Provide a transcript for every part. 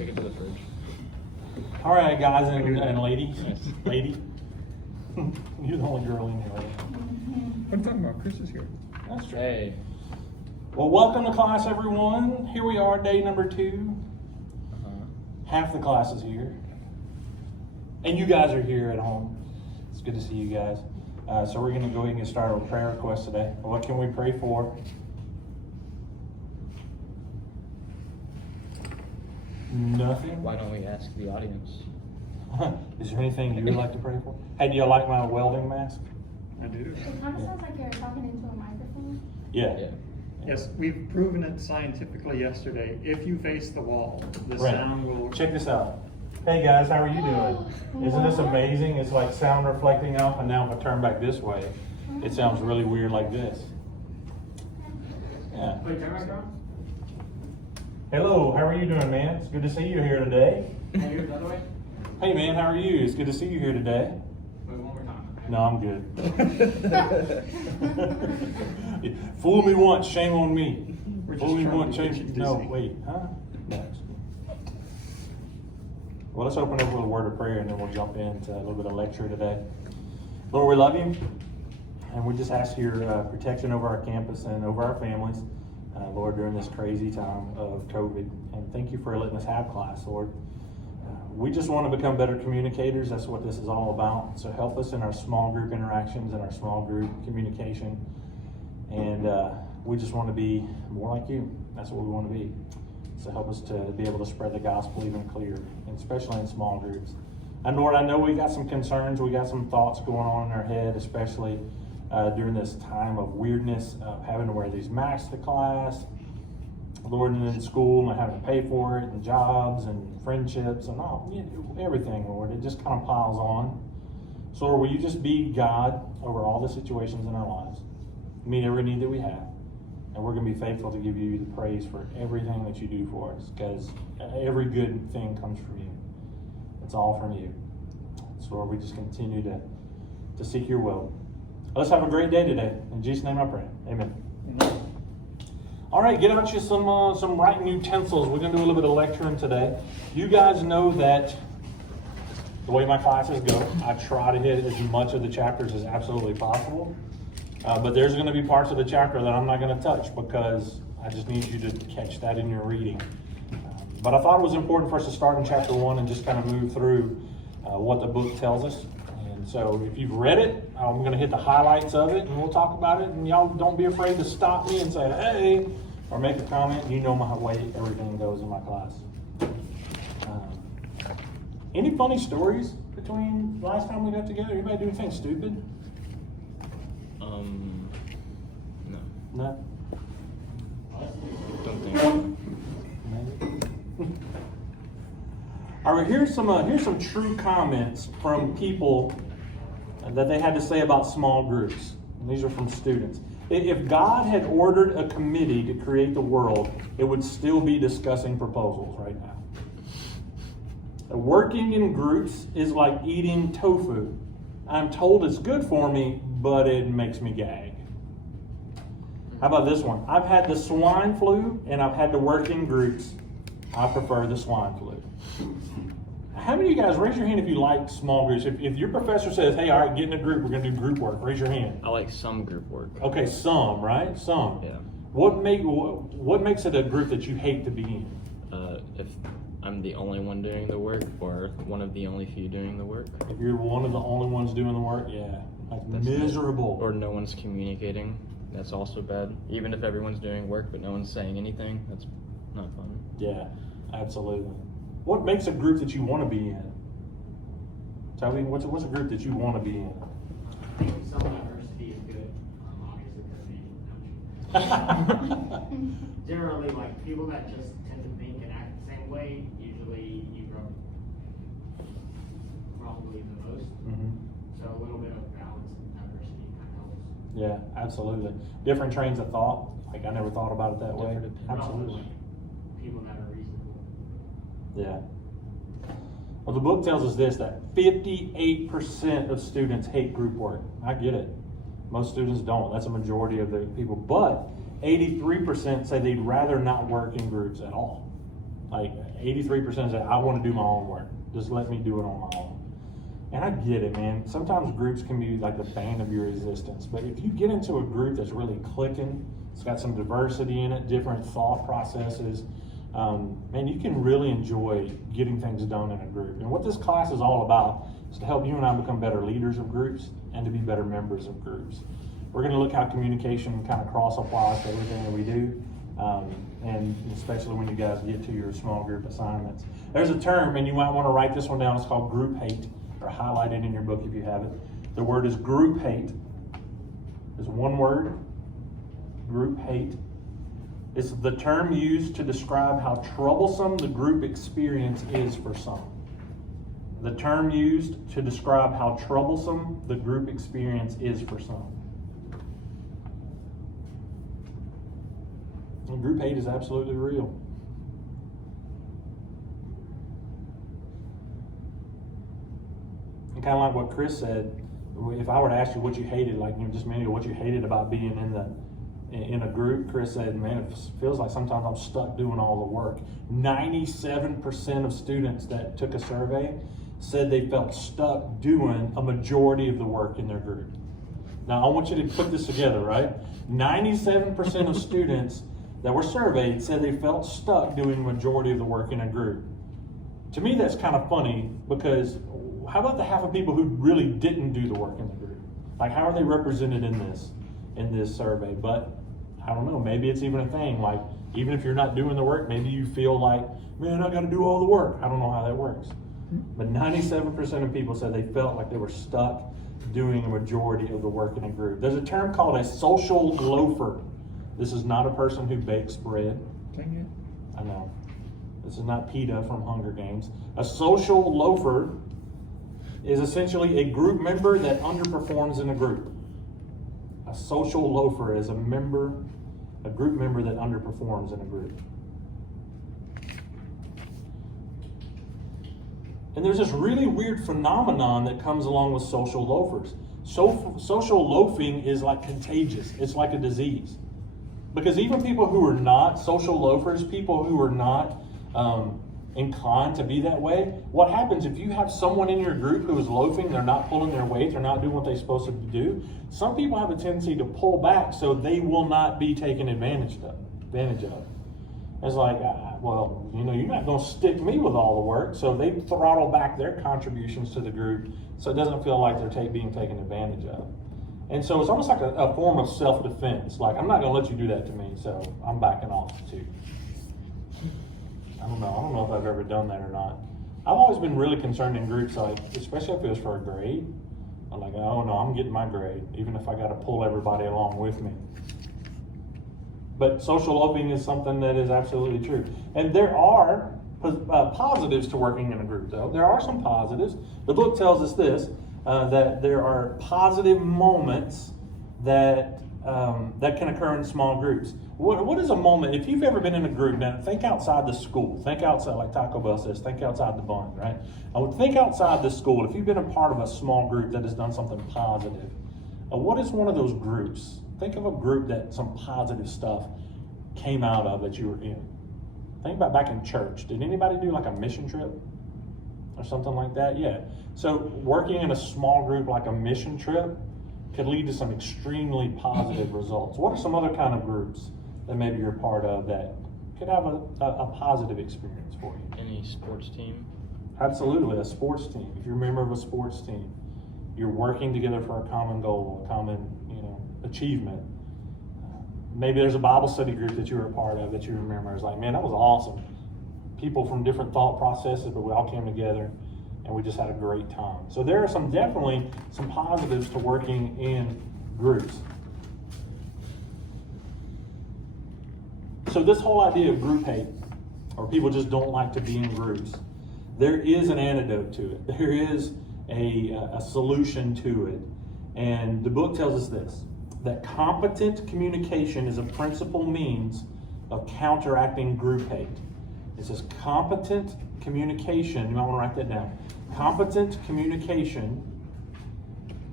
Stick it to the fridge. All right, guys and ladies. Lady. You're the only girl in here. What are you talking about? Chris is here. That's true. Hey. Well, welcome to class, everyone. Here we are, day number 2. Half the class is here. And you guys are here at home. It's good to see you guys. So we're going to go ahead and get started with prayer requests today. What can we pray for? Nothing? Why don't we ask the audience? Is there anything you would like to pray for? Hey, do you like my welding mask? I do. It kind of sounds like you're talking into a microphone. Yeah. Yes, we've proven it scientifically yesterday. If you face the wall, the Right. sound will... Check this out. Hey guys, how are you doing? Isn't this amazing? It's like sound reflecting off, and now if I turn back this way, it sounds really weird like this. Yeah. Wait, turn back around. Hello, how are you doing, man? It's good to see you here today. Can you do it the other way? Hey man, how are you? It's good to see you here today. Wait, one more time. No, I'm good. Fool me once, shame on me. We're just Fool me trying once, to get shame. you No, dizzy. wait, huh? No. Well, let's open up with a word of prayer, and then we'll jump into a little bit of lecture today. Lord, we love you, and we just ask your protection over our campus and over our families, Lord, during this crazy time of COVID. And thank you for letting us have class, Lord. We just want to become better communicators. That's what this is all about. So help us in our small group interactions and our small group communication. And we just want to be more like you. That's what we want to be. So help us to be able to spread the gospel even clearer, and especially in small groups. And Lord, I know we got some concerns, we got some thoughts going on in our head, especially during this time of weirdness of having to wear these masks to class. Lord, and in school, and having to pay for it, and jobs, and friendships, and all, everything, Lord. It just kind of piles on. So Lord, will you just be God over all the situations in our lives? Meet every need that we have. And we're going to be faithful to give you the praise for everything that you do for us, because every good thing comes from you. It's all from you. So Lord, we just continue to seek your will. Let's have a great day today. In Jesus' name I pray. Amen. All right, get out you some writing utensils. We're going to do a little bit of lecturing today. You guys know that the way my classes go, I try to hit as much of the chapters as absolutely possible. But there's going to be parts of the chapter that I'm not going to touch because I just need you to catch that in your reading. But I thought it was important for us to start in chapter 1 and just kind of move through what the book tells us. And so if you've read it, I'm going to hit the highlights of it and we'll talk about it. And y'all don't be afraid to stop me and say, hey, or make a comment. You know my way everything goes in my class. Any funny stories between last time we got together? Anybody do anything stupid? No. No? Don't think so. All right, here's some true comments from people that they had to say about small groups. And these are from students. If God had ordered a committee to create the world, it would still be discussing proposals right now. Working in groups is like eating tofu. I'm told it's good for me, but it makes me gag. How about this one? I've had the swine flu and I've had to work in groups. I prefer the swine flu. How many of you guys, raise your hand if you like small groups? If your professor says, hey, all right, get in a group, we're going to do group work, raise your hand. I like some group work. Okay, some, right? Some. Yeah. What makes it a group that you hate to be in? If I'm the only one doing the work, or one of the only few doing the work. If you're one of the only ones doing the work, yeah, that's miserable. Or no one's communicating. That's also bad. Even if everyone's doing work, but no one's saying anything, that's not fun. Yeah, absolutely. What makes a group that you want to be in? Tell me, what's a group that you want to be in? I think some diversity is good. Obviously, because generally, like people that just tend to think and act the same way, usually you grow probably the most. Mm-hmm. So a little bit of balance and diversity kind of helps. Yeah, absolutely. Different trains of thought. Like I never thought about it that way. Different opinions. Absolutely. People that are reasonable. Yeah. Well, the book tells us this, that 58% of students hate group work. I get it. Most students don't. That's a majority of the people. But 83% say they'd rather not work in groups at all. Like 83% say, I want to do my own work. Just let me do it on my own. And I get it, man. Sometimes groups can be like the bane of your existence. But if you get into a group that's really clicking, it's got some diversity in it, different thought processes, man, you can really enjoy getting things done in a group. And what this class is all about is to help you and I become better leaders of groups and to be better members of groups. We're going to look how communication kind of cross applies to everything that we do, and especially when you guys get to your small group assignments. There's a term, and you might want to write this one down. It's called group hate, or highlight it in your book if you have it. The word is group hate. It's one word, group hate. It's the term used to describe how troublesome the group experience is for some. The term used to describe how troublesome the group experience is for some. And group hate is absolutely real. And kind of like what Chris said, if I were to ask you what you hated, like just maybe what you hated about being in a group, Chris said, man, it feels like sometimes I'm stuck doing all the work. 97% of students that took a survey said they felt stuck doing a majority of the work in their group. Now, I want you to put this together, right? 97% of students that were surveyed said they felt stuck doing the majority of the work in a group. To me, that's kind of funny, because how about the half of people who really didn't do the work in the group? Like, how are they represented in this survey? But I don't know, maybe it's even a thing. Like, even if you're not doing the work, maybe you feel like, man, I got to do all the work. I don't know how that works. But 97% of people said they felt like they were stuck doing a majority of the work in a group. There's a term called a social loafer. This is not a person who bakes bread. Dang it. I know. This is not PETA from Hunger Games. A social loafer is essentially a group member that underperforms in a group. A social loafer is a group member that underperforms in a group. And there's this really weird phenomenon that comes along with social loafers. Social loafing is like contagious. It's like a disease. Because even people who are not social loafers, people who are not inclined to be that way, what happens if you have someone in your group who is loafing, they're not pulling their weight, they're not doing what they're supposed to do, some people have a tendency to pull back so they will not be taken advantage of. It's like, well, you're not going to stick me with all the work, so they throttle back their contributions to the group so it doesn't feel like they're being taken advantage of. And so it's almost like a form of self-defense. Like, I'm not going to let you do that to me, so I'm backing off too. I don't know if I've ever done that or not. I've always been really concerned in groups, like, especially if it was for a grade. I'm like, oh no, I'm getting my grade, even if I got to pull everybody along with me. But social loafing is something that is absolutely true. And there are positives to working in a group, though. There are some positives. The book tells us this, that there are positive moments that can occur in small groups. What is a moment, if you've ever been in a group, now think outside the school, think outside, like Taco Bell says, think outside the bun, right? I would think outside the school, if you've been a part of a small group that has done something positive, what is one of those groups? Think of a group that some positive stuff came out of that you were in. Think about back in church. Did anybody do like a mission trip or something like that? Yeah. So working in a small group like a mission trip could lead to some extremely positive results. What are some other kind of groups that maybe you're part of that could have a positive experience for you? Any sports team? Absolutely, a sports team. If you're a member of a sports team, you're working together for a common goal, a common achievement. Maybe there's a Bible study group that you were a part of that you remember. It's like, man, that was awesome. People from different thought processes, but we all came together and we just had a great time. So there are definitely some positives to working in groups. So this whole idea of group hate, or people just don't like to be in groups, there is an antidote to it. There is a solution to it. And the book tells us this, that competent communication is a principal means of counteracting group hate. It says competent communication, you might want to write that down. Competent communication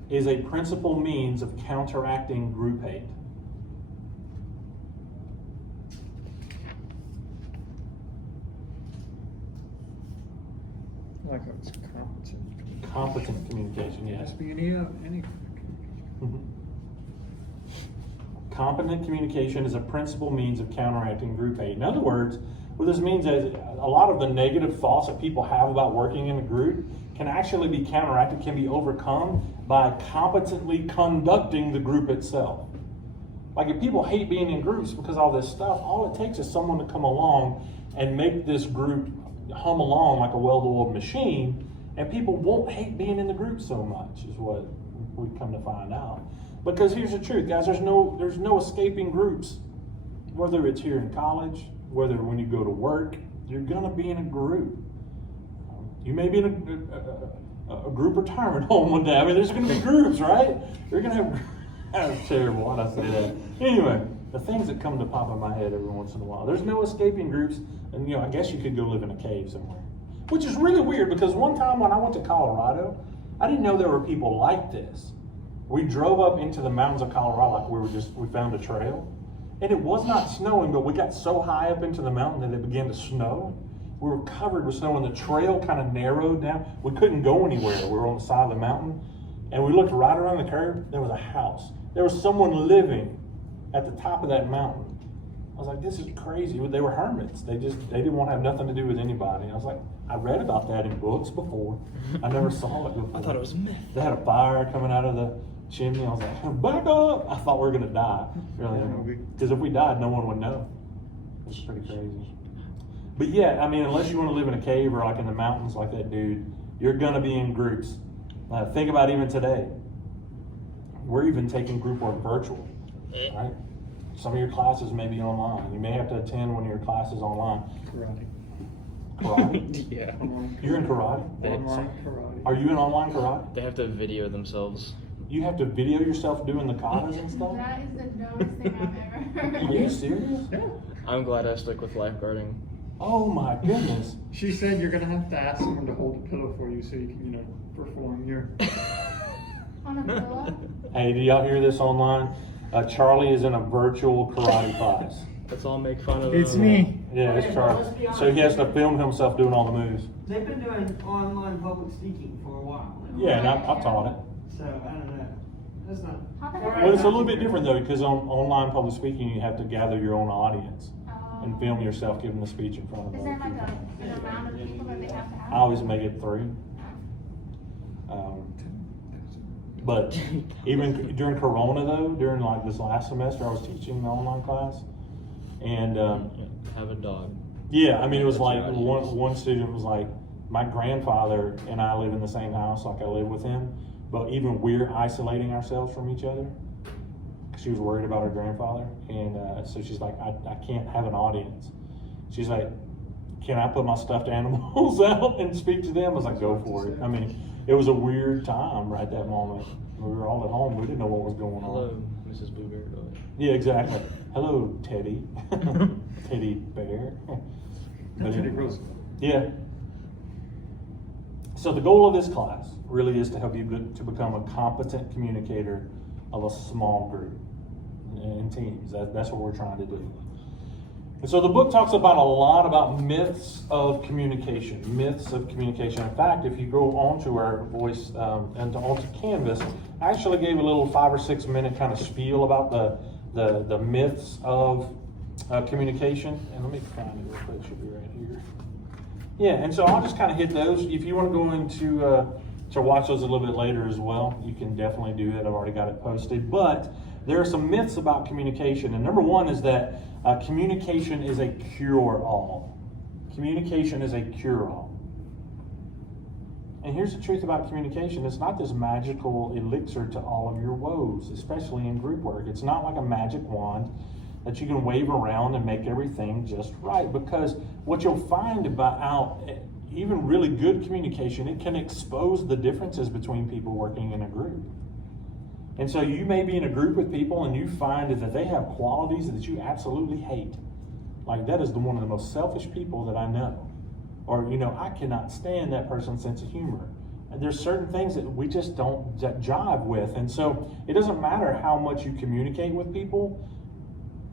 is a principal means of counteracting group hate. Like it's competent. Competent communication, yes. Just be any. Competent communication is a principal means of counteracting group hate. In other words, what this means is a lot of the negative thoughts that people have about working in a group can actually be counteracted, can be overcome by competently conducting the group itself. Like if people hate being in groups because of all this stuff, all it takes is someone to come along and make this group hum along like a well-oiled machine, and people won't hate being in the group so much, is what we've come to find out. Because here's the truth, guys, there's no escaping groups. Whether it's here in college, whether when you go to work, you're gonna be in a group. You may be in a group retirement home one day. I mean, there's gonna be groups, right? You're gonna have, that's terrible, why'd I say that? Anyway, the things that come to pop in my head every once in a while. There's no escaping groups, and I guess you could go live in a cave somewhere. Which is really weird, because one time when I went to Colorado, I didn't know there were people like this. We drove up into the mountains of Colorado, like we found a trail, and it was not snowing, but we got so high up into the mountain that it began to snow. We were covered with snow, and the trail kind of narrowed down. We couldn't go anywhere. We were on the side of the mountain, and we looked right around the curve. There was a house. There was someone living at the top of that mountain. I was like, this is crazy. They were hermits. They didn't want to have nothing to do with anybody. And I was like, I read about that in books before. I never saw it before. I thought it was a myth. They had a fire coming out of the chimney. I was like, back up. I thought we were going to die. Really, because if we died, no one would know. It's pretty crazy. But yeah, I mean, unless you want to live in a cave or like in the mountains like that dude, you're going to be in groups. Think about even today. We're even taking group work virtual, right? Some of your classes may be online. You may have to attend one of your classes online. Karate. Karate? Yeah. You're in karate? Online karate. Are you in online karate? They have to video themselves. You have to video yourself doing the katas and stuff? That is the dumbest thing I've ever heard. Are you serious? Yeah. I'm glad I stuck with lifeguarding. Oh my goodness. She said you're gonna have to ask someone to hold a pillow for you so you can, perform your. On a pillow? Hey, do y'all hear this online? Charlie is in a virtual karate class. Let's all make fun of It's them. me. Yeah, it's Okay, Charlie. let's be honest. So he has to film himself doing all the moves. They've been doing online public speaking for a while now. Yeah, and I've taught it. So, I don't know. That's not. How come Well, it's a little bit different though, because on online public speaking, you have to gather your own audience and film yourself giving the speech in front of Is other there like people. an amount of people that they have to have? I always make it 3. But even during Corona though, during like this last semester, I was teaching the online class, and Have a dog. yeah, I mean it was like one student was like, my grandfather and I live in the same house, like I live with him, but even we're isolating ourselves from each other. She was worried about her grandfather, and so she's like, I can't have an audience. She's like, can I put my stuffed animals out and speak to them? I was like, go for it. I mean, it was a weird time right that moment. We were all at home. We didn't know what was going on. Hello, Mrs. Blueberry. Yeah, exactly. Hello, Teddy. Teddy Bear. But Teddy anyway. Roosevelt. Yeah. So the goal of this class really is to help you to become a competent communicator of a small group and teams. That's what we're trying to do. And so the book talks about a lot about myths of communication. Myths of communication. In fact, if you go onto our voice and onto Canvas, I actually gave a little 5 or 6 minute kind of spiel about the myths of communication. And let me find it real quick. It should be right here. Yeah, and so I'll just kind of hit those. If you want to go into to watch those a little bit later as well, you can definitely do that. I've already got it posted. But there are some myths about communication. And number one is that communication is a cure-all. Communication is a cure-all. And here's the truth about communication. It's not this magical elixir to all of your woes, especially in group work. It's not like a magic wand that you can wave around and make everything just right. Because what you'll find about even really good communication, it can expose the differences between people working in a group. And so you may be in a group with people and you find that they have qualities that you absolutely hate. Like that is one of the most selfish people that I know. Or, I cannot stand that person's sense of humor. And there's certain things that we just don't jive with. And so it doesn't matter how much you communicate with people,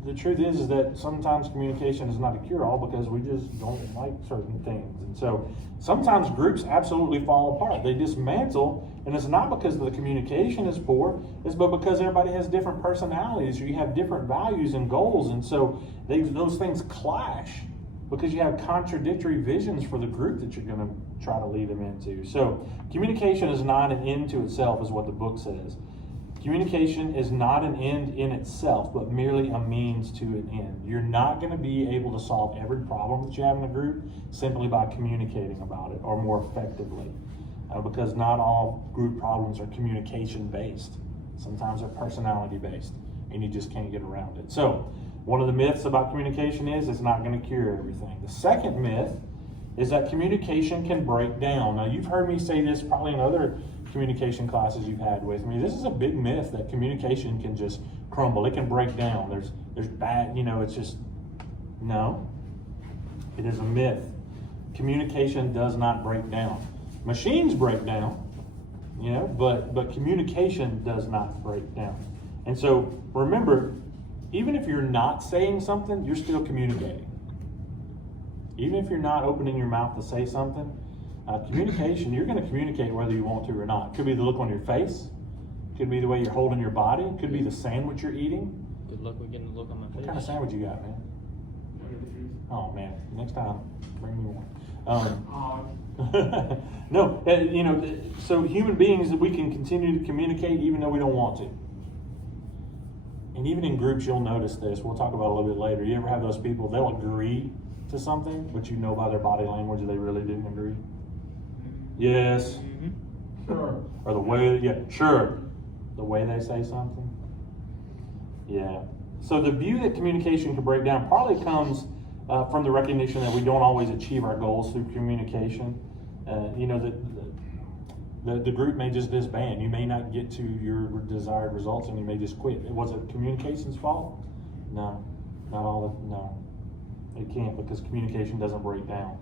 the truth is that sometimes communication is not a cure-all because we just don't like certain things. And so sometimes groups absolutely fall apart. They dismantle, and it's not because the communication is poor, it's but because everybody has different personalities, or you have different values and goals. And so those things clash because you have contradictory visions for the group that you're going to try to lead them into. So communication is not an end to itself, is what the book says. Communication is not an end in itself, but merely a means to an end. You're not going to be able to solve every problem that you have in a group simply by communicating about it or more effectively, because not all group problems are communication based. Sometimes they're personality based, and you just can't get around it. So one of the myths about communication is it's not going to cure everything. The second myth is that communication can break down. Now, you've heard me say this probably in other communication classes you've had with me. This is a big myth that communication can just crumble. It can break down. There's bad, it's just, no. It is a myth. Communication does not break down. Machines break down, but communication does not break down. And so remember, even if you're not saying something, you're still communicating. Even if you're not opening your mouth to say something, communication, you're going to communicate whether you want to or not. It could be the look on your face. It could be the way you're holding your body. It could be the sandwich you're eating. Good luck with getting the look on my face. What kind of sandwich you got, man? Oh, man. Next time, bring me one. No, so human beings, we can continue to communicate even though we don't want to. And even in groups, you'll notice this. We'll talk about it a little bit later. You ever have those people, they'll agree to something, but you know by their body language they really didn't agree? Yes. Sure. Or the way they say something. Yeah. So the view that communication can break down probably comes from the recognition that we don't always achieve our goals through communication. The group may just disband. You may not get to your desired results, and you may just quit. Was it communication's fault? No, not all of no. It can't, because communication doesn't break down.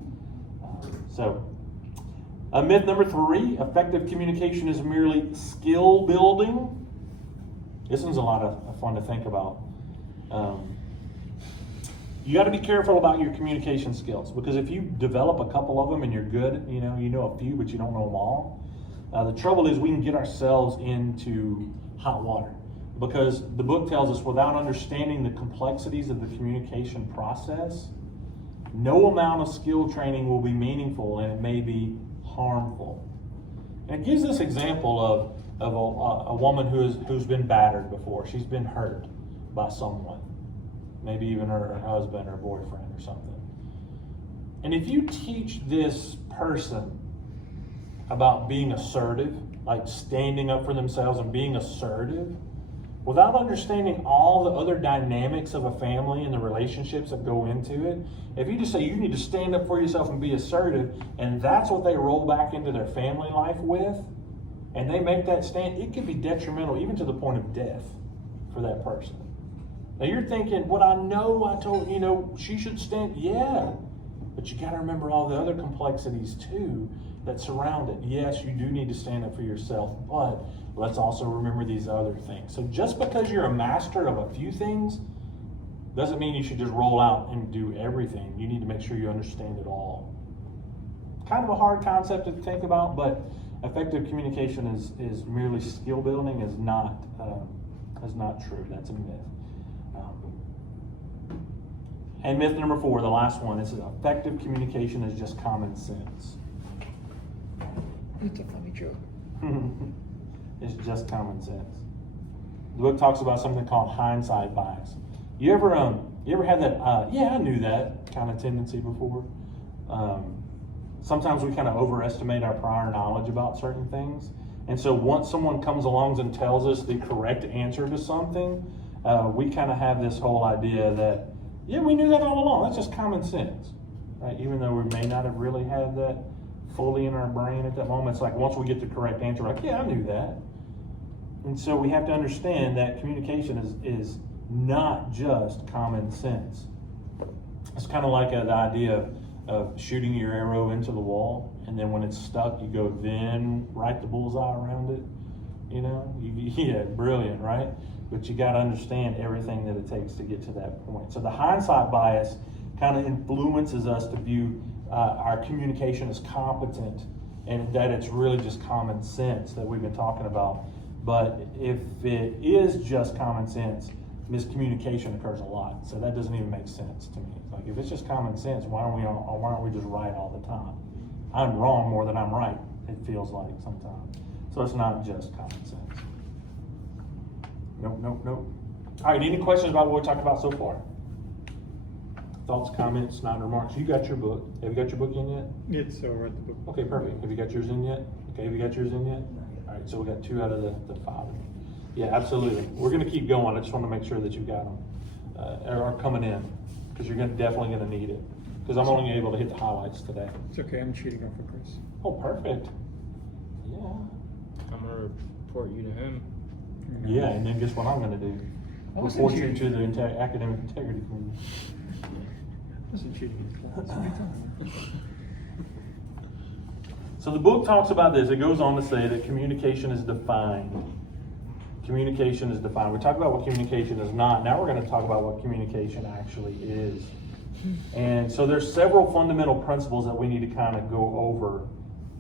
Myth number 3, effective communication is merely skill building. This one's a lot of fun to think about. You got to be careful about your communication skills, because if you develop a couple of them and you're good, you know a few, but you don't know them all. The trouble is we can get ourselves into hot water, because the book tells us without understanding the complexities of the communication process, no amount of skill training will be meaningful, and it may be harmful. And it gives this example of a woman who's been battered before. She's been hurt by someone, maybe even her husband or boyfriend or something. And if you teach this person about being assertive, like standing up for themselves and being assertive, without understanding all the other dynamics of a family and the relationships that go into it, if you just say you need to stand up for yourself and be assertive, and that's what they roll back into their family life with, and they make that stand, it could be detrimental even to the point of death for that person. Now you're thinking, well, I told, she should stand. Yeah, but you got to remember all the other complexities too that surround it. Yes, you do need to stand up for yourself, but let's also remember these other things. So just because you're a master of a few things doesn't mean you should just roll out and do everything. You need to make sure you understand it all. Kind of a hard concept to think about, but effective communication is merely skill building is not true. That's a myth. And myth number 4, the last one, is effective communication is just common sense. It's a funny joke. It's just common sense. The book talks about something called hindsight bias. You ever had that, I knew that kind of tendency before? Sometimes we kind of overestimate our prior knowledge about certain things. And so once someone comes along and tells us the correct answer to something, we kind of have this whole idea that, we knew that all along. That's just common sense, right? Even though we may not have really had that fully in our brain at that moment. It's like once we get the correct answer, like, I knew that. And so we have to understand that communication is not just common sense. It's kind of like the idea of shooting your arrow into the wall, and then when it's stuck, you go then right the bullseye around it. Yeah, brilliant, right? But you got to understand everything that it takes to get to that point. So the hindsight bias kind of influences us to view our communication as competent, and that it's really just common sense that we've been talking about. But if it is just common sense, miscommunication occurs a lot. So that doesn't even make sense to me. Like, if it's just common sense, why aren't we just right all the time? I'm wrong more than I'm right, it feels like sometimes. So it's not just common sense. Nope. All right, any questions about what we talked about so far? Thoughts, comments, snide remarks? You got your book. Have you got your book in yet? It's over at the book. Okay, perfect. Have you got yours in yet? Okay, have you got yours in yet? All right, so we got 2 out of the 5. Yeah, absolutely. We're going to keep going. I just want to make sure that you've got them are coming in, because you're definitely going to need it. Because I'm only able to hit the highlights today. It's okay, I'm cheating off of Chris. Oh, perfect. Yeah. I'm gonna report you to him. Yeah, and then guess what I'm going to do? I wasn't Report you cheating. to the academic integrity committee. I wasn't cheating in class. What are you talking about? So the book talks about this. It goes on to say that communication is defined. Communication is defined. We talked about what communication is not. Now we're going to talk about what communication actually is. And so there's several fundamental principles that we need to kind of go over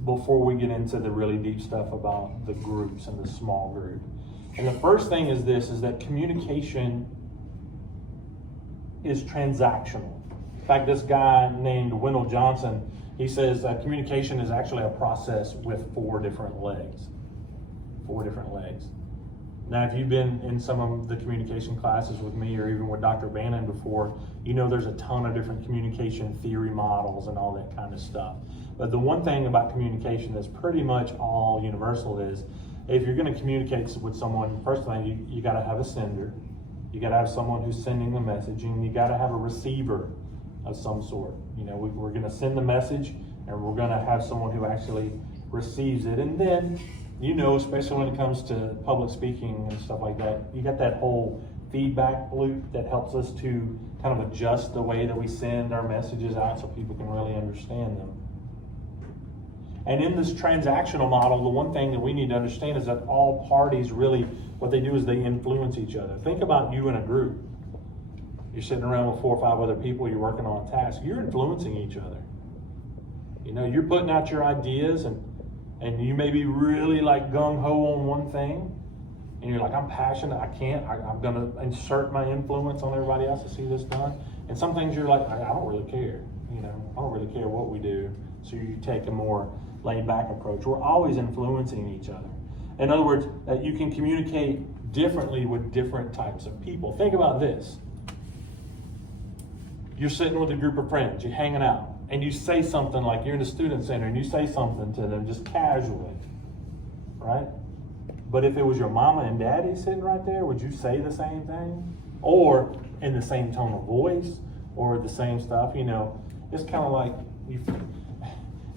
before we get into the really deep stuff about the groups and the small group. And the first thing is this, is that communication is transactional. In fact, this guy named Wendell Johnson, he says communication is actually a process with 4 different legs. 4 different legs. Now, if you've been in some of the communication classes with me or even with Dr. Bannon before, you know there's a ton of different communication theory models and all that kind of stuff. But the one thing about communication that's pretty much all universal is, if you're going to communicate with someone, first thing, you got to have a sender. You got to have someone who's sending the message, and you got to have a receiver of some sort. We're going to send the message, and we're going to have someone who actually receives it. And then, especially when it comes to public speaking and stuff like that, you got that whole feedback loop that helps us to kind of adjust the way that we send our messages out so people can really understand them. And in this transactional model, the one thing that we need to understand is that all parties really, what they do is they influence each other. Think about you in a group. You're sitting around with 4 or 5 other people, you're working on a task, you're influencing each other. You're putting out your ideas, and you may be really like gung-ho on one thing, and you're like, I'm passionate, I'm gonna insert my influence on everybody else to see this done. And some things you're like, I don't really care, I don't really care what we do. So you take a more laid back approach. We're always influencing each other. In other words, you can communicate differently with different types of people. Think about this. You're sitting with a group of friends, you're hanging out, and you say something like, you're in the student center and you say something to them just casually, right? But if it was your mama and daddy sitting right there, would you say the same thing? Or in the same tone of voice, or the same stuff? It's kind of like,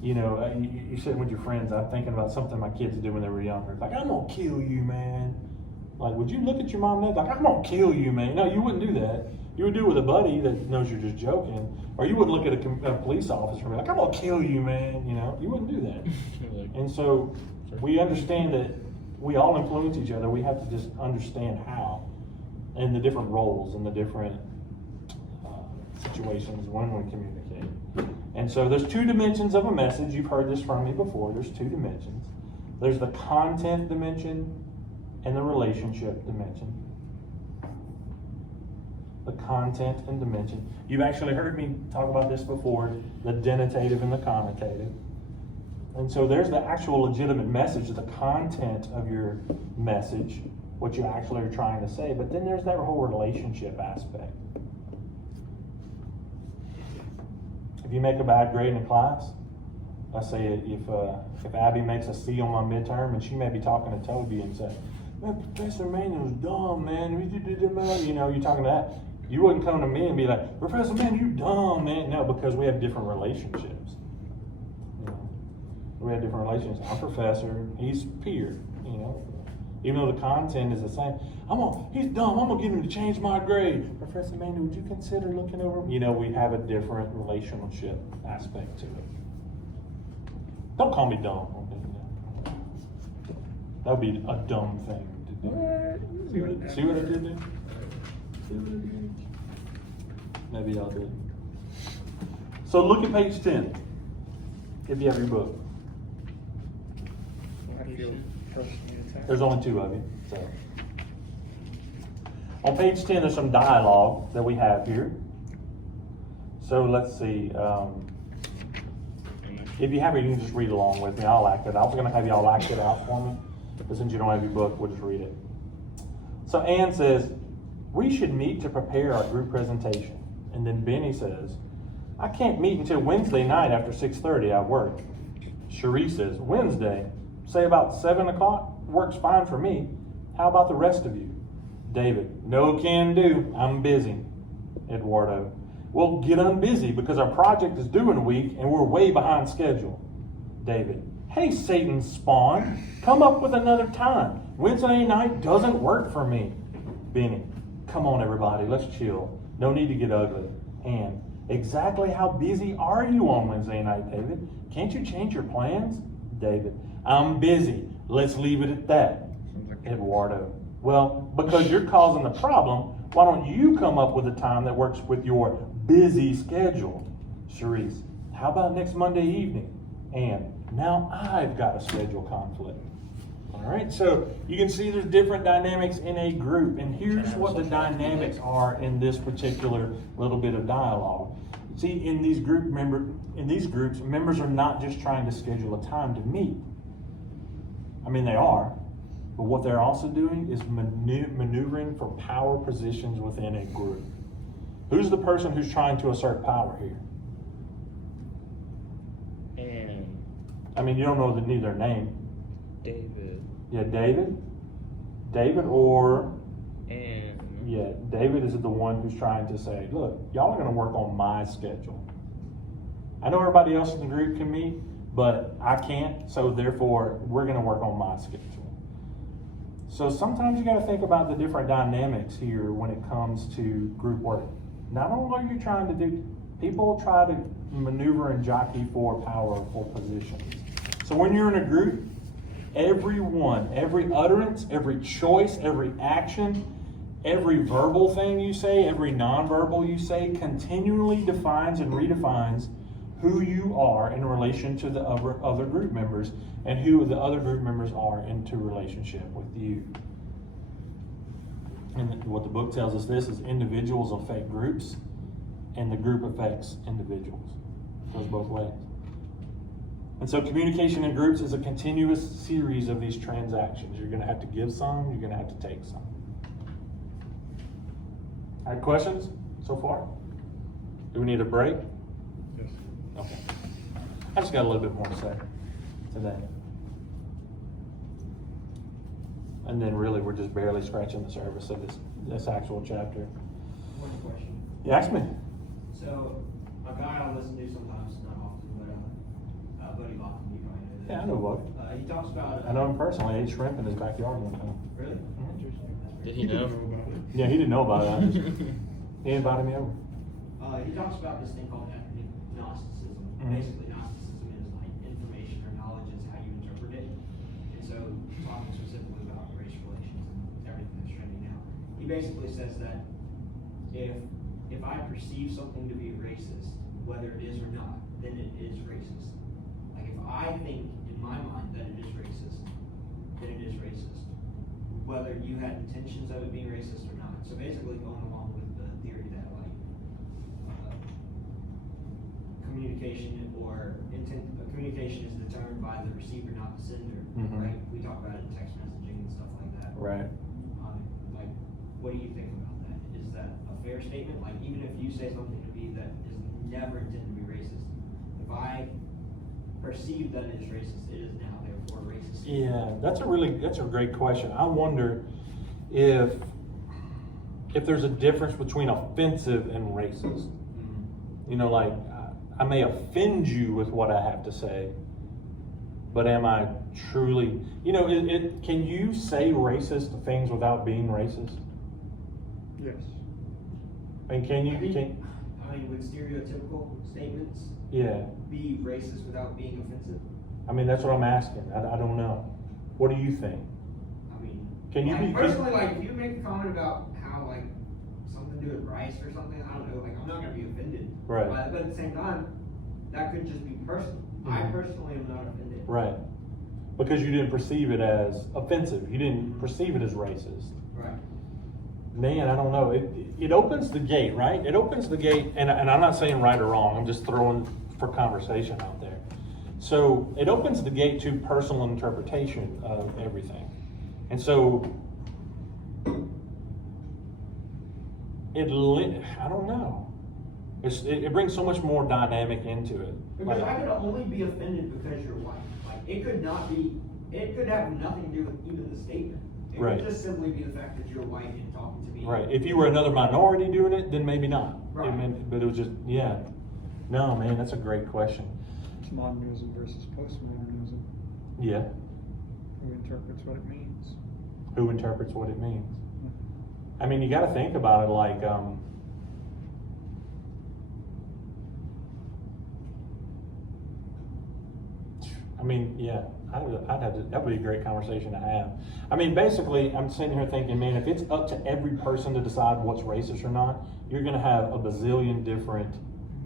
you're sitting with your friends. I'm thinking about something my kids did when they were younger. Like, I'm gonna kill you, man. Like, would you look at your mom and dad like, I'm gonna kill you, man? No, you wouldn't do that. You would do it with a buddy that knows you're just joking. Or you wouldn't look at a police officer and be like, I'm gonna kill you, man. You wouldn't do that. And so we understand that we all influence each other. We have to just understand how, and the different roles and the different situations when we communicate. And so there's 2 dimensions of a message. You've heard this from me before. There's 2 dimensions. There's the content dimension and the relationship dimension. The content and dimension. You've actually heard me talk about this before, the denotative and the connotative. And so there's the actual legitimate message, the content of your message, what you actually are trying to say. But then there's that whole relationship aspect. If you make a bad grade in a class, let's say if Abby makes a C on my midterm, and she may be talking to Toby and say, man, Professor Manuel's dumb, man. You're talking to that. You wouldn't come to me and be like, Professor Man, you dumb, man. No, because we have different relationships. We have different relationships. I'm professor, he's peer, Even though the content is the same. He's dumb, I'm gonna get him to change my grade. Professor Manuel, would you consider looking over? We have a different relationship aspect to it. Don't call me dumb. That would be a dumb thing to do. See what I did there? See what I did? Maybe y'all did. So look at page 10, if you have your book. I feel personally attacked. There's only 2 of you, so. On page 10, there's some dialogue that we have here. So let's see. If you have it, you can just read along with me. I'll act it. I was going to have y'all act it out for me, but since you don't have your book, we'll just read it. So Ann says, we should meet to prepare our group presentation. And then Benny says, I can't meet until Wednesday night after 6:30. I work. Cherie says, Wednesday, say about 7 o'clock, works fine for me. How about the rest of you? David, no can do. I'm busy. Eduardo, well, get unbusy because our project is due in a week and we're way behind schedule. David, hey, Satan's spawn, come up with another time. Wednesday night doesn't work for me. Benny, come on, everybody, let's chill. No need to get ugly. Ann, exactly how busy are you on Wednesday night, David? Can't you change your plans? David, I'm busy. Let's leave it at that. Eduardo, well, because you're causing the problem, why don't you come up with a time that works with your busy schedule? Charisse, how about next Monday evening? And now I've got a schedule conflict. All right, so you can see there's different dynamics in a group, and here's what the dynamics are in this particular little bit of dialogue. See, in these groups, members are not just trying to schedule a time to meet. I mean, they are, but what they're also doing is maneuvering for power positions within a group. Who's the person who's trying to assert power here? And I mean, you don't know need their name. David. Yeah, David? David or... And Yeah, David is the one who's trying to say, look, y'all are going to work on my schedule. I know everybody else in the group can meet, but I can't, so therefore, we're going to work on my schedule. So sometimes you got to think about the different dynamics here when it comes to group work. Not only are you trying to do, people try to maneuver and jockey for powerful positions. So when you're in a group, everyone, every utterance, every choice, every action, every verbal thing you say, every nonverbal you say, continually defines and redefines who you are in relation to the other group members and who the other group members are into relationship with you. And what the book tells us this is individuals affect groups and the group affects individuals. It goes both ways. And so communication in groups is a continuous series of these transactions. You're going to have to give some, you're going to have to take some. All right, questions so far? Do we need a break? Yes. Okay. I just got a little bit more to say today. And then really we're just barely scratching the surface of this actual chapter. One question. You asked me. So, a guy I listen to sometimes, not often, but Buddy Loafing, you probably know that. Yeah, I know Buck. He talks about. I know him personally. I ate shrimp in his backyard one time. Really? did he know? Yeah, he didn't know about it. He invited me over. He talks about this thing called ethnic Gnosticism. Mhm. Basically, Gnosticism is like information or knowledge is how you interpret it. And so, talking specifically about race relations and everything that's trending now, he basically says that if I perceive something to be racist, whether it is or not, then it is racist. Like if I think in my mind that it is racist, then it is racist. Whether you had intentions of it being racist or not. So basically going along with the theory that like communication or intent, communication is determined by the receiver, not the sender, Mhm. right? We talk about it in text messaging and stuff like that. Right. Like, what do you think about that? Is that a fair statement? Like, even if you say something to me that is never intended to be racist, if I perceive that it is racist, it is now therefore racist. Yeah, that's a great question. I wonder if there's a difference between offensive and racist. You know, like I may offend you with what I have to say, but am I truly, you know, can you say racist things without being racist? Yes. And can you, would stereotypical statements yeah. be racist without being offensive? I mean, that's what I'm asking. I don't know. What do you think? Can you Like, be? personally, like, if you make a comment about how, like, something to do with rice or something, I don't know, like, I'm not gonna be offended. Right. But at the same time, that could just be personal. I Mhm. personally am not offended. Right. Because you didn't perceive it as offensive. You didn't perceive it as racist. Right. Man, I don't know. It opens the gate, right? It opens the gate, and I'm not saying right or wrong. I'm just throwing for conversation out there. So it opens the gate to personal interpretation of everything. And so I don't know. It brings so much more dynamic into it. Because I could only be offended because you're white. Like, it could have nothing to do with even the statement. It Right. could just simply be the fact that you're white and talking to me. Right. If you were another minority doing it, then maybe not. Right. But it was just, yeah. No, man, that's a great question. It's modernism versus postmodernism. Yeah. Who interprets what it means? Who interprets what it means? I mean, you got to think about it like, I mean, yeah, I'd have to, that would be a great conversation to have. I mean, basically, I'm sitting here thinking, man, if it's up to every person to decide what's racist or not, you're going to have a bazillion different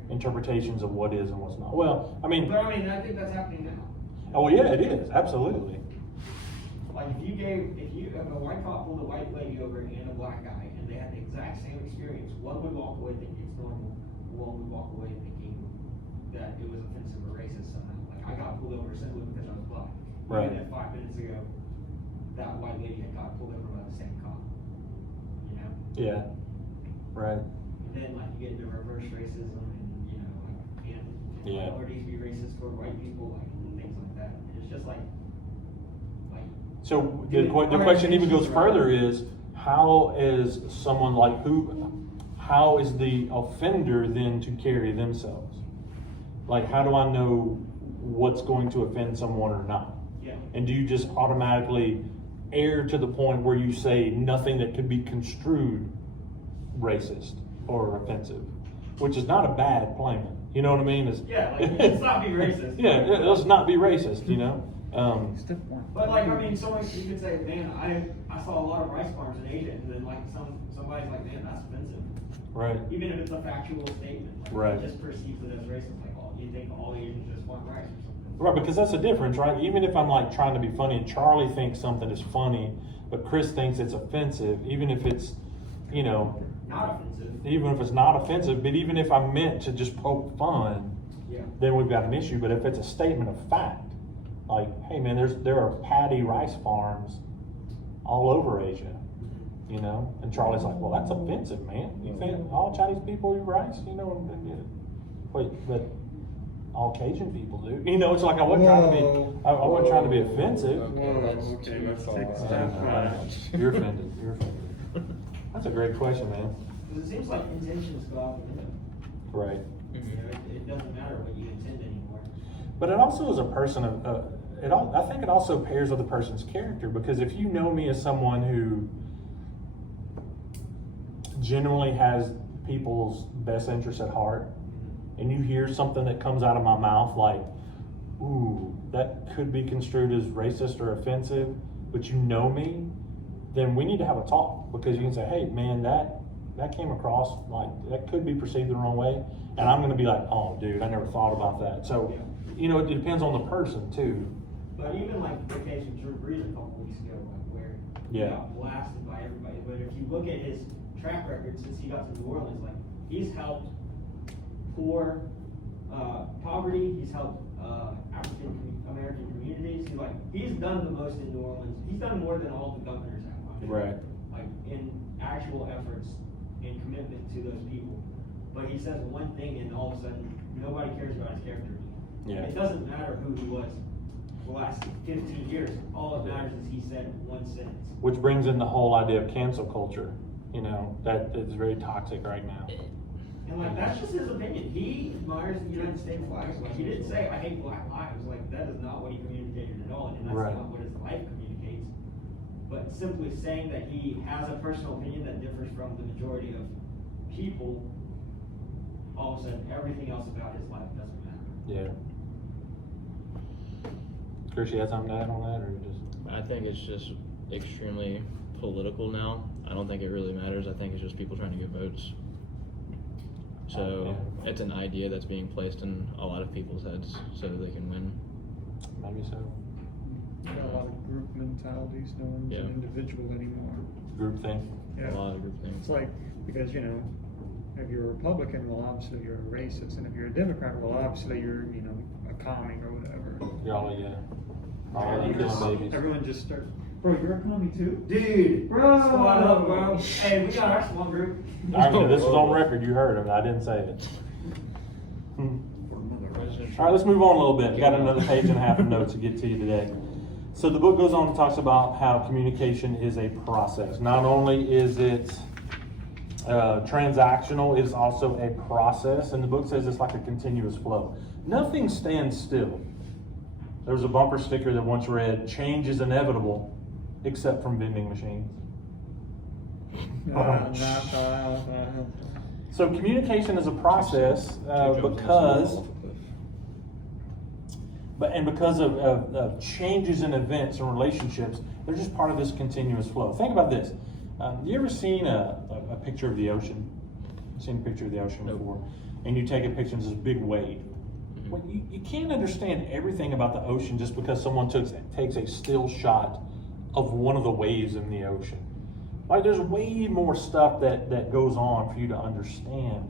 interpretations of what is and what's not. Well, I mean, But I mean, I think that's happening now. oh yeah, it is, absolutely. Like, if a white cop pulled a white lady over and a black guy, and they had the exact same experience, one would walk away thinking it's normal, one would walk away thinking that it was offensive or racist somehow. Like, I got pulled over simply because I was black. Right. Even if 5 minutes ago, that white lady had got pulled over by the same cop. You know? Yeah, right. And then, like, you get into reverse racism, and, you know, like, can Yeah. minorities be racist toward white people, like, and things like that. And it's just like, So the question even goes further is, how is someone like how is the offender then to carry themselves? Like, how do I know what's going to offend someone or not? yeah. And do you just automatically err to the point where you say nothing that could be construed racist or offensive, which is not a bad plan. You know what I mean? Yeah, like, let's not be racist. Yeah, let's not be racist, you know? Step one. But like, I mean, someone, you could say, man, I saw a lot of rice farms in Asia, and then like somebody's like, man, that's offensive. Right. Even if it's a factual statement, like, Right. it just perceives it as racist. Like, oh, you think all Asians just want rice or something? Right, because that's the difference, right? Even if I'm like trying to be funny and Charlie thinks something is funny, but Chris thinks it's offensive, even if it's, you know, Not offensive. even if it's not offensive, but even if I'm meant to just poke fun, Yeah. then we've got an issue. But if it's a statement of fact, like, hey man, there are paddy rice farms all over Asia, you know? And Charlie's like, well, that's offensive, man. You think all Chinese people eat rice? You know, wait, but all Cajun people do. You know, it's like I wasn't trying to be offensive. Okay, let's take a step back. You're offended. You're offended. That's a great question, man. Because it seems like intentions go out the window. Right. You know, it doesn't matter what you intend anymore. But it also is a person of, I think it also pairs with a person's character, because if you know me as someone who genuinely has people's best interests at heart, and you hear something that comes out of my mouth like, ooh, that could be construed as racist or offensive, but you know me, then we need to have a talk, because you can say, hey man, that came across like that could be perceived the wrong way, and I'm going to be like, oh dude, I never thought about that. So you know, it depends on the person too. But even like the case of Drew Brees a couple weeks ago, like where he got blasted by everybody. But if you look at his track record since he got to New Orleans, like he's helped poverty, he's helped African American communities. He's done the most in New Orleans. He's done more than all the governors have. Right. Like in actual efforts and commitment to those people. But he says one thing and all of a sudden nobody cares about his character anymore. Yeah. It doesn't matter who he was the last 15 years. All that matters is he said one sentence. Which brings in the whole idea of cancel culture. You know, that is very toxic right now. And like that's just his opinion. He admires the United States flag. Like he didn't say I hate black lives. Like that is not what he communicated at all, and that's Right. not what his life communicates. But simply saying that he has a personal opinion that differs from the majority of people, all of a sudden everything else about his life doesn't matter. Yeah. Chris, you had something to add on that, or just? I think it's just extremely political now. I don't think it really matters. I think it's just people trying to get votes. So it's an idea that's being placed in a lot of people's heads so that they can win. Maybe so. Got a lot of group mentalities, no one's Yeah. an individual anymore. Group thing. Yeah. A lot of group things. It's like, because, you know, if you're a Republican, well, obviously you're a racist, and if you're a Democrat, well, obviously you're, you know, a commie or whatever. You're all, all you killing babies. Everyone just start, bro, you're a commie too? Dude, Bro. what's going on, bro? Hey, we got our small group. All right, this is on record. You heard him. I didn't say it. All right, let's move on a little bit. We got another page and a half of notes to get to you today. So the book goes on and talks about how communication is a process. Not only is it transactional, it is also a process. And the book says it's like a continuous flow. Nothing stands still. There was a bumper sticker that once read, "Change is inevitable, except from vending machines." So communication is a process because of changes in events and relationships, they're just part of this continuous flow. Think about this. You ever seen a picture of the ocean? Seen a picture of the ocean before? And you take a picture of this big wave. Well, you can't understand everything about the ocean just because someone takes a still shot of one of the waves in the ocean. Like, there's way more stuff that goes on for you to understand.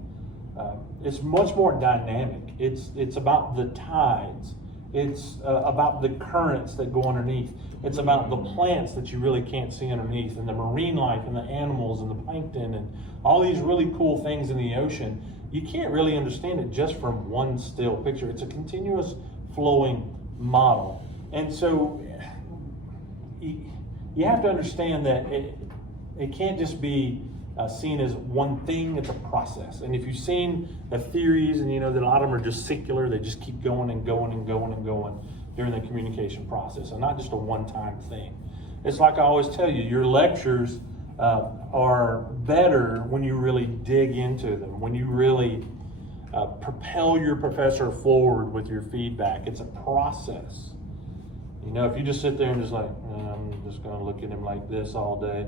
It's much more dynamic. It's about the tides. It's about the currents that go underneath. It's about the plants that you really can't see underneath, and the marine life, and the animals, and the plankton, and all these really cool things in the ocean. You can't really understand it just from one still picture. It's a continuous flowing model. And so you have to understand that it can't just be seen as one thing. It's a process. And if you've seen the theories, and you know that a lot of them are just circular, they just keep going and going and going and going during the communication process, and not just a one-time thing. It's like I always tell you, your lectures are better when you really dig into them, when you really propel your professor forward with your feedback. It's a process. You know, if you just sit there and just like, I'm just going to look at him like this all day,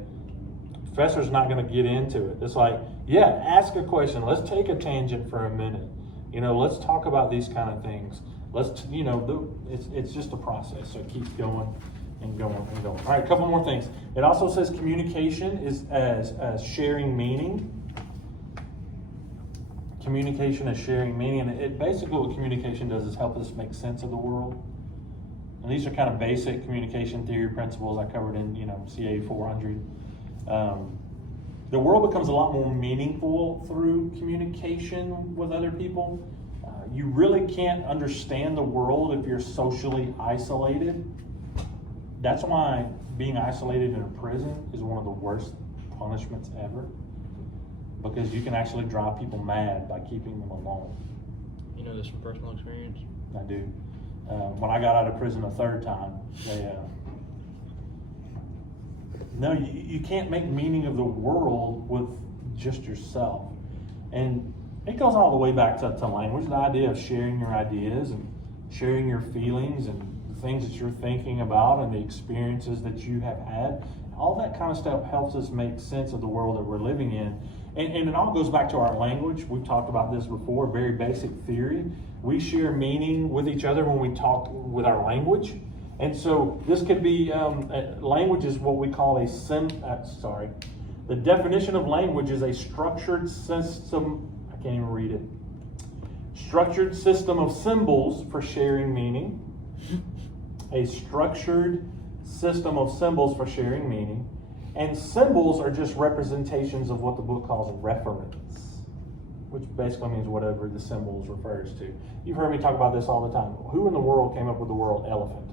professor's not going to get into it. It's like, yeah, ask a question. Let's take a tangent for a minute. You know, let's talk about these kind of things. Let's, you know, it's just a process. So it keeps going and going and going. All right, a couple more things. It also says communication is as sharing meaning. Communication is sharing meaning. And it basically what communication does is help us make sense of the world. And these are kind of basic communication theory principles I covered in, you know, CA325. The world becomes a lot more meaningful through communication with other people. You really can't understand the world if you're socially isolated. That's why being isolated in a prison is one of the worst punishments ever, because you can actually drive people mad by keeping them alone. You know this from personal experience? I do. When I got out of prison a third time, no, you can't make meaning of the world with just yourself. And it goes all the way back to language, the idea of sharing your ideas and sharing your feelings and the things that you're thinking about and the experiences that you have had. All that kind of stuff helps us make sense of the world that we're living in. And it all goes back to our language. We've talked about this before, very basic theory. We share meaning with each other when we talk with our language. And so this could be, language is what we call the definition of language is a structured system, I can't even read it. Structured system of symbols for sharing meaning. A structured system of symbols for sharing meaning. And symbols are just representations of what the book calls a reference, which basically means whatever the symbol refers to. You've heard me talk about this all the time. Who in the world came up with the word elephant?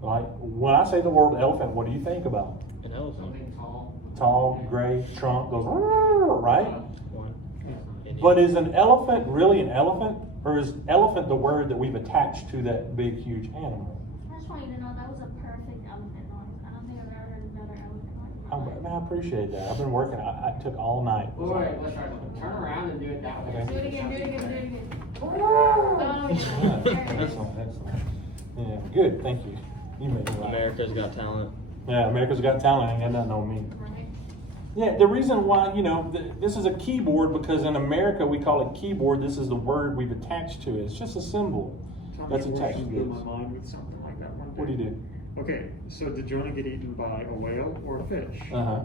Right? When I say the word elephant, what do you think about? An elephant. Something tall. Tall, gray, trunk, goes, right? One. But is an elephant really an elephant? Or is elephant the word that we've attached to that big, huge animal? I just want you to know that was a perfect elephant noise. I don't think I've ever heard a better elephant noise in my life. I appreciate that. I've been working. I took all night. Wait, let's try to turn around and do it that way. Okay. Do it again, do it again, do it again. Oh, yeah. Excellent, excellent. Yeah, good. Thank you. You made me laugh. America's Got Talent. Yeah, America's Got Talent ain't got nothing on me. Right? Yeah, the reason why, you know, this is a keyboard because in America we call it keyboard. This is the word we've attached to it. It's just a symbol that's attached to blew this. my mind with something like that one day. What do you do? Okay, so did Jonah get eaten by a whale or a fish? Uh-huh.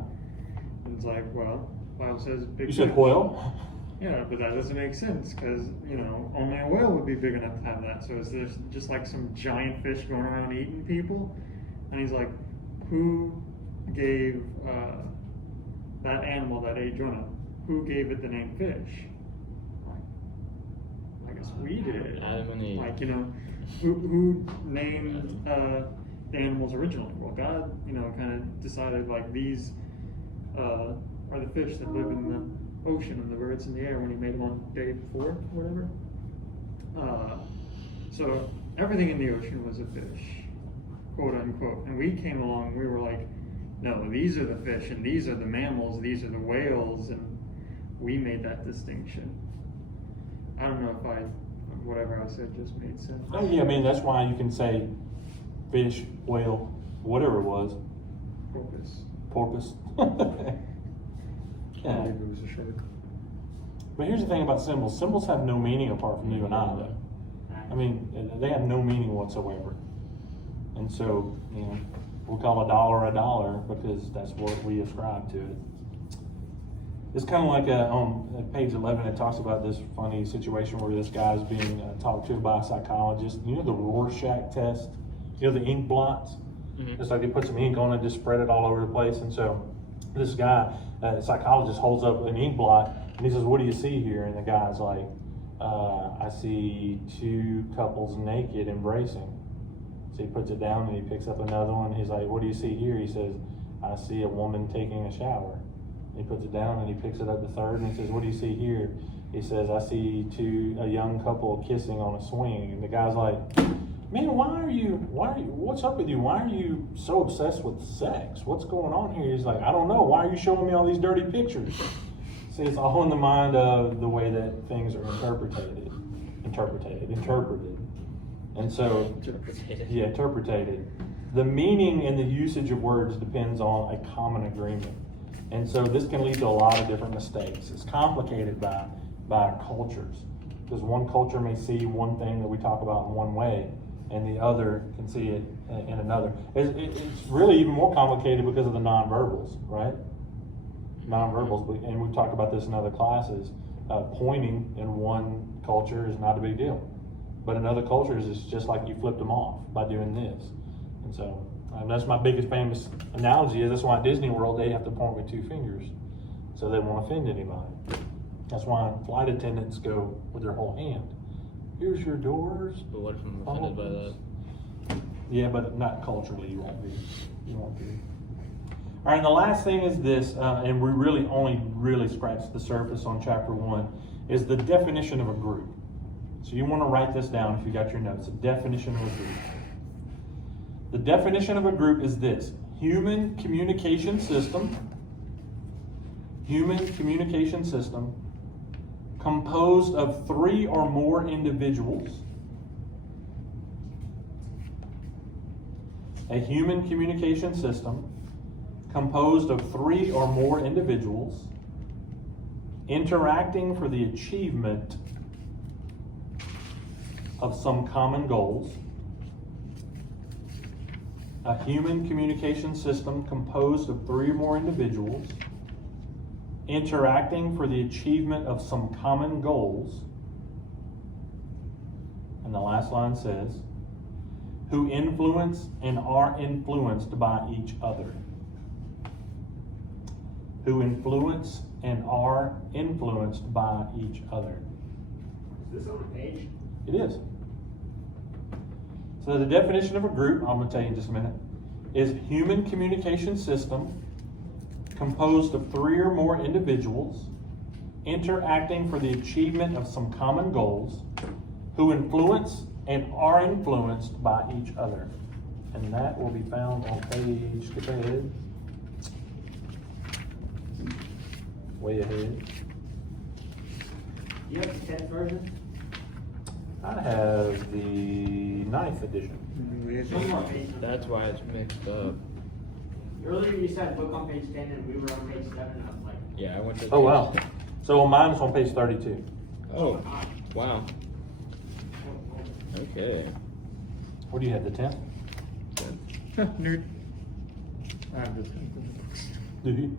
And it's like, well, Bible says big You said fish. whale? Yeah, but that doesn't make sense because, you know, only a whale would be big enough to have that. So is there just like some giant fish going around eating people? And he's like, who gave that animal that ate Jonah? Who gave it the name fish? Like, I guess we did. Adam and Eve. Like, you know, who named the animals originally? Well, God, you know, kind of decided like these are the fish that live in the ocean and the birds in the air when he made them on day 4 or whatever. So everything in the ocean was a fish, quote unquote. And we came along and we were like, no, these are the fish and these are the mammals, these are the whales, and we made that distinction. I don't know if whatever I said just made sense. Oh yeah, I mean, that's why you can say fish, whale, whatever it was, Porpoise. porpoise. I Yeah. believe it was a shark. But here's the thing about symbols. Symbols have no meaning apart from you and I, though. I mean, they have no meaning whatsoever. And so, you know, we'll call a dollar because that's what we ascribe to it. It's kind of like on page 11, it talks about this funny situation where this guy's being talked to by a psychologist. You know the Rorschach test? You know the ink blots? Mhm. It's like they put some ink on it, just spread it all over the place. And so this guy, psychologist, holds up an ink blot and he says, "What do you see here?" And the guy's like, "I see 2 couples naked embracing." So he puts it down and he picks up another one. He's like, "What do you see here?" He says, "I see a woman taking a shower." He puts it down and he picks it up the third and he says, "What do you see here?" He says, "I see a young couple kissing on a swing." And the guy's like, "Man, what's up with you? Why are you so obsessed with sex? What's going on here?" He's like, "I don't know. Why are you showing me all these dirty pictures?" See, it's all in the mind of the way that things are interpreted. And so, yeah, interpreted. The meaning and the usage of words depends on a common agreement. And so this can lead to a lot of different mistakes. It's complicated by cultures. Because one culture may see one thing that we talk about in one way, and the other can see it in another. It's really even more complicated because of the nonverbals, right? Nonverbals, and we've talked about this in other classes. Pointing in one culture is not a big deal. But in other cultures, it's just like you flipped them off by doing this. And so that's my biggest famous analogy is that's why at Disney World they have to point with 2 fingers so they won't offend anybody. That's why flight attendants go with their whole hand. Here's your doors. But what if I'm offended by that? Yeah, but not culturally, you won't be. All right, and the last thing is this, and we really scratched the surface on chapter 1, is the definition of a group. So you want to write this down if you got your notes. The definition of a group. The definition of a group is this: human communication system composed of 3 or more individuals. A human communication system composed of 3 or more individuals interacting for the achievement of some common goals. A human communication system composed of 3 or more individuals interacting for the achievement of some common goals. And the last line says, who influence and are influenced by each other. Who influence and are influenced by each other. Is this on a page? It is. So the definition of a group, I'm going to tell you in just a minute, is human communication system composed of 3 or more individuals interacting for the achievement of some common goals, who influence and are influenced by each other. And that will be found on page, skip ahead, way ahead. You have the 10th version? I have the 9th edition. We had One more page. That's why it's mixed up. Earlier you said book on page 10 and we were on page 7 and I was like, Yeah, I went to. Oh, wow. So mine is on page 32. Oh, wow. Okay. What do you have, the 10th? Nerd. I have this in the books. Do you?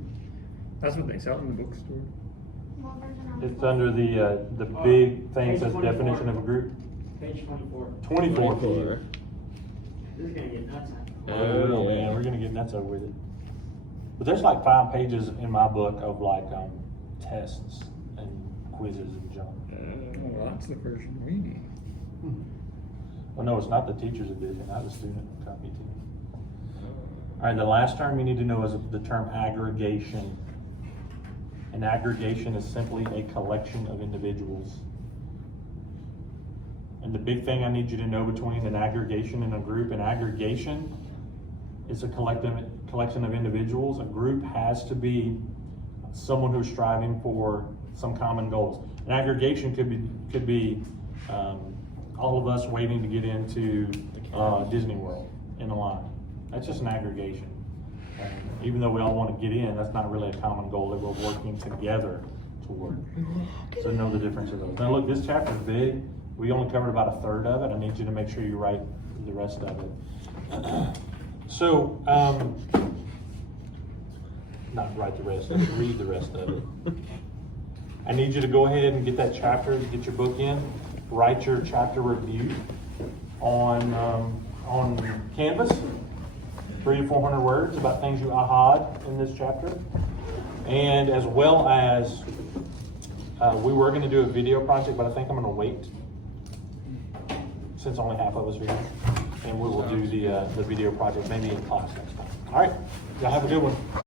That's what they sell in the bookstore. What version are It's we on? under the big thing that Page says 24. definition of a group. page 24. 24. This is gonna get nuts. Oh, man, we're gonna get nuts over with it. But there's like 5 pages in my book of like tests and quizzes and junk. Oh, well, that's the version we need. Well, no, it's not the teacher's edition. I have a student copy too. All right, the last term you need to know is the term aggregation. An aggregation is simply a collection of individuals. And the big thing I need you to know between an aggregation and a group, an aggregation is a collection of individuals. A group has to be someone who's striving for some common goals. An aggregation could be all of us waiting to get into Disney World in a line. That's just an aggregation. Even though we all want to get in, that's not really a common goal that we're working together toward. So know the difference of those. Now look, this chapter is big. We only covered about 1/3 of it. I need you to make sure you write the rest of it. So, not write the rest of it, read the rest of it. I need you to go ahead and get that chapter, get your book in, write your chapter review on Canvas, 300 to 400 words about things you aha'd in this chapter. And as well as, we were going to do a video project, but I think I'm going to wait since only half of us are here. And we will do the video project maybe in class next time. All right, y'all have a good one.